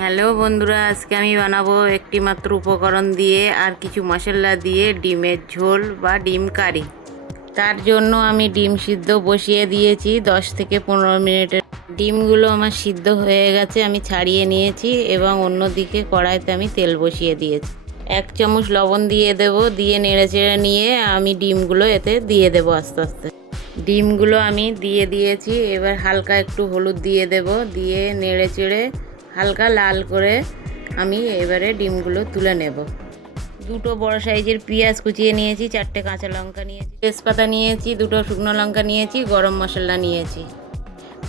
Hello বন্ধুরা, আজকে আমি বানাবো একটি মাত্র উপকরণ দিয়ে আর কিছু মশলা দিয়ে ডিমের ঝোল বা ডিম কারি। তার জন্য আমি ডিম সিদ্ধ বসিয়ে দিয়েছি 10 থেকে 15 মিনিটের। ডিমগুলো আমার সিদ্ধ হয়ে গেছে, আমি ছাড়িয়ে নিয়েছি এবং অন্যদিকে কড়াইতে আমি তেল বসিয়ে দিয়েছি। 1 চামচ লবণ দিয়ে দেব, দিয়ে নেড়েচেড়ে নিয়ে আমি ডিমগুলো এতে দিয়ে দেব আস্তে আস্তে। ডিমগুলো আমি দিয়ে দিয়েছি, এবার হালকা একটু হলুদ দিয়ে দেব, দিয়ে নেড়েচেড়ে হালকা লাল করে আমি এবারে ডিমগুলো তুলে নেব। 2টো বড় সাইজের পেঁয়াজ কুচিয়ে নিয়েছি, 4টে কাঁচা লঙ্কা নিয়েছি, তেজপাতা নিয়েছি, 2টো শুকনো লঙ্কা নিয়েছি, গরম মশলা নিয়েছি।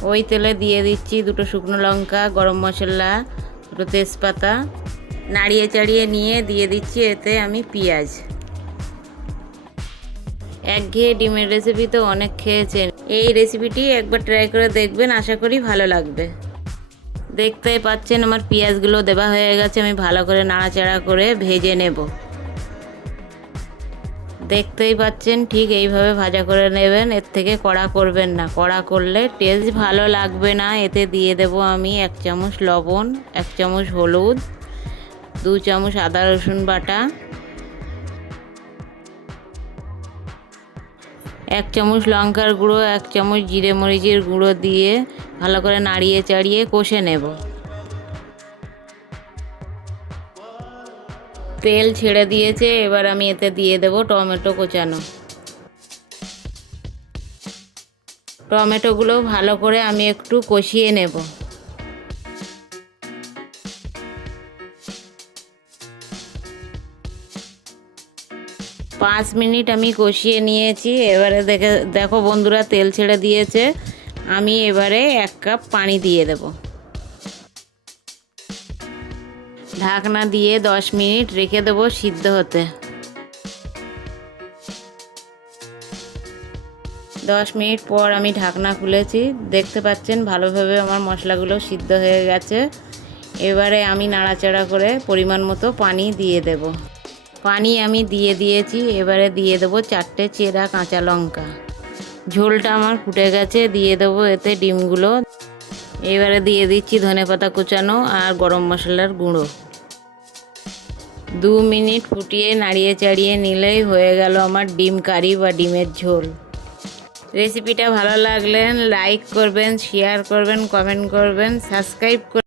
ওই তেলে দিয়ে দিচ্ছি 2টো শুকনো লঙ্কা, গরম মশলা, 2টো তেজপাতা, নাড়িয়ে চাড়িয়ে নিয়ে দিয়ে দিচ্ছি এতে আমি পেঁয়াজ। একঘেয়ে ডিমের রেসিপি তো অনেক খেয়েছেন, এই রেসিপিটি একবার ট্রাই করে দেখবেন, আশা করি ভালো লাগবে। দেখতেই পাচ্ছেন আমার পেঁয়াজগুলো দেওয়া হয়ে গেছে, আমি ভালো করে নাড়াচাড়া করে ভেজে নেব। দেখতেই পাচ্ছেন ঠিক এইভাবে ভাজা করে নেবেন, এর থেকে কড়া করবেন না, কড়া করলে টেস্ট ভালো লাগবে না। এতে দিয়ে দেব আমি 1 চামচ লবণ, 1 চামচ হলুদ, 2 চামচ আদা রসুন বাটা, 1 চামচ লঙ্কার গুঁড়ো, 1 চামচ জিরে মরিচের গুঁড়ো দিয়ে ভালো করে নাড়িয়ে চাড়িয়ে কষে নেব। তেল ছেড়ে দিয়েছে, এবার আমি এতে দিয়ে দেব টমেটো কোচানো। টমেটোগুলো ভালো করে আমি একটু কষিয়ে নেব। 5 মিনিট আমি কষিয়ে নিয়েছি। এবারে দেখো বন্ধুরা, তেল ছেড়ে দিয়েছে। আমি এবারে 1 কাপ পানি দিয়ে দেব। ঢাকনা দিয়ে 10 মিনিট রেখে দেবো সিদ্ধ হতে। 10 মিনিট পর আমি ঢাকনা খুলেছি, দেখতে পাচ্ছেন ভালোভাবে আমার মশলাগুলো সিদ্ধ হয়ে গেছে। এবারে আমি নাড়াচাড়া করে পরিমাণ মতো পানি দিয়ে দেব। পানি আমি দিয়ে দিয়েছি, এবারে দিয়ে দেবো 4টে চেরা কাঁচা লঙ্কা। ঝোলটা আমার ফুটে গেছে, দিয়ে দেবো এতে ডিমগুলো। এবারে দিয়ে দিচ্ছি ধনেপাতা কুচানো আর গরম মশলার গুঁড়ো। 2 মিনিট ফুটিয়ে নাড়িয়ে চাড়িয়ে নিলেই হয়ে গেল আমার ডিম কারি বা ডিমের ঝোল। রেসিপিটা ভালো লাগলে লাইক করবেন, শেয়ার করবেন, কমেন্ট করবেন, সাবস্ক্রাইব করবেন।